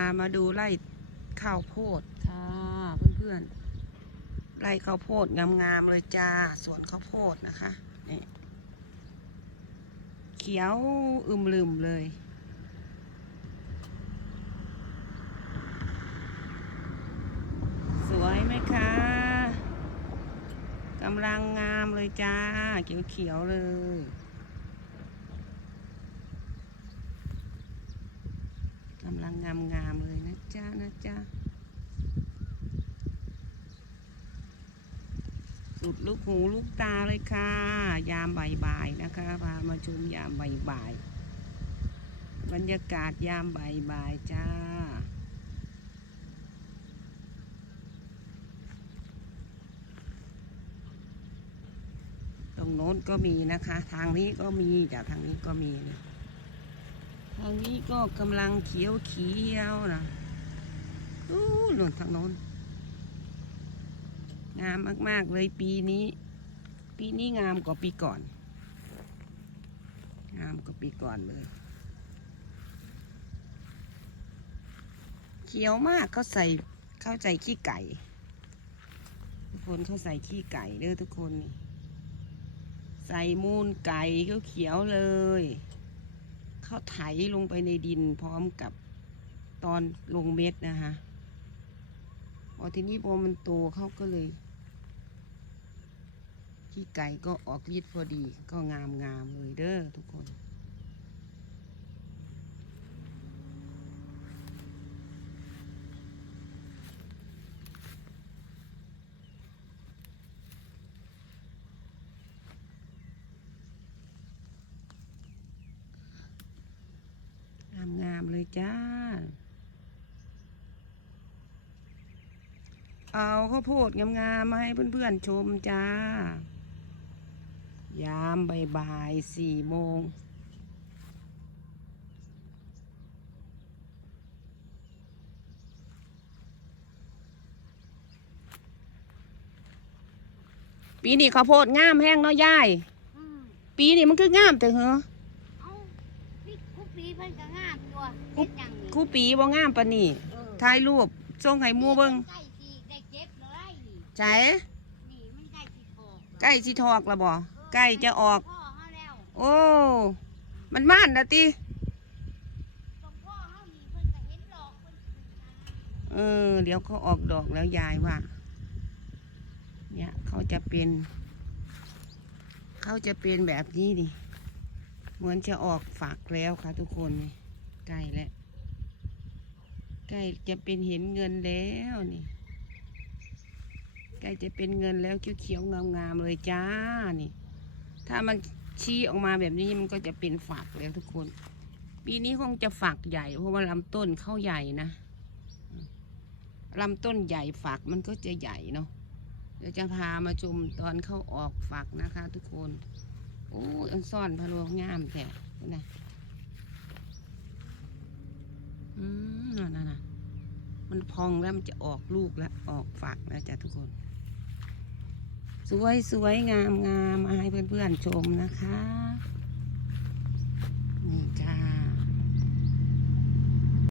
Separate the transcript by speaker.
Speaker 1: ามาดูไร่ข้าวโพดค่ะเพื่อนๆไร่ข้าวโพดงามๆเลยจ้าสวนข้าวโพดนะคะนี่เขียวอึมลืมเลย สวยไหมคะกำลังงามเลยจ้า เขียวๆเลย กำลังงามๆเลยนะจ๊ะนะจ๊ะสุดลูกหูลูกตาเลยค่ะ ยามบ่ายๆนะคะพามาชมยามบ่ายๆบรรยากาศยามบ่ายๆจ้าตรงโน้นก็มีนะคะ ทางนี้ก็มีจากทางนี้ก็มีนี่ ทางนี้ก็กำลังเขียวเขียวนะอู้หล่นทางโน้น งามมาก ๆ เลยปีนี้ ปีนี้งามกว่าปีก่อน งามกว่าปีก่อนเลย เขียวมากเขาใส่เข้าใจขี้ไก่ ทุกคนเขาใส่ขี้ไก่เด้อทุกคน ใส่มูลไก่เขียวๆเลย เขาไถลงไปในดินพร้อมกับตอนลงเม็ดนะคะพอทีนี้พอมันโตเขาก็เลยขี้ไก่ก็ออกฤทธิ์พอดีก็งามงามๆเลยเด้อทุกคน งามงามๆ เลยจ้า เอาข้าวโพดงามๆมาให้เพื่อนๆชมจ้า ยามบ่ายๆสี่โมงปีนี้ข้าวโพดงามแห้งเนาะยาย
Speaker 2: อืม
Speaker 1: ปีนี้มันคืองามแต่เหรอ
Speaker 2: เอาพี่คุปปีเพิ่น ก็งามตัวเฮ็ดหยังนี่
Speaker 1: คู่ปีบ่งามปานนี้
Speaker 2: เออ
Speaker 1: ถ่ายรูปส่งให้หมู่เบิ่ง
Speaker 2: ใกล้สิได้เก็บเลยนี่
Speaker 1: ใจ
Speaker 2: นี่มันใกล้สิออก
Speaker 1: ใกล้สิทอกแล้วบ่ใกล้จะออก
Speaker 2: พ่อเฮาแล้ว
Speaker 1: โอ้ มันม่านนะติ
Speaker 2: ตรงพ่อเฮานี่เพิ่นก็เห็นดอกเพิ่นสิทำ
Speaker 1: เออ เดี๋ยวเขาออกดอกแล้วยายว่า เนี่ยเขาจะเป็น เขาจะเป็นแบบนี้ดิ เหมือนจะออกฝักแล้วค่ะทุกคนใกล้แล้วใกล้จะเป็นเห็นเงินแล้วนี่ใกล้จะเป็นเงินแล้วเขียวๆงามๆเลยจ้านี่ ถ้ามันชี้ออกมาแบบนี้มันก็จะเป็นฝักแล้วทุกคน ปีนี้คงจะฝักใหญ่ เพราะว่าลำต้นเข้าใหญ่นะลำต้นใหญ่ฝักมันก็จะใหญ่เนาะเดี๋ยวจะพามาชมตอนเข้าออกฝักนะคะ ทุกคน โอ้ยอันซ่อนพะโลงามแท้นะอืมนั่นน่ะมันพองแล้วมันจะออกลูกแล้ว ออกฝักแล้วจ้ะทุกคน สวยสวยงามงามมาให้เพื่อนๆชมนะคะ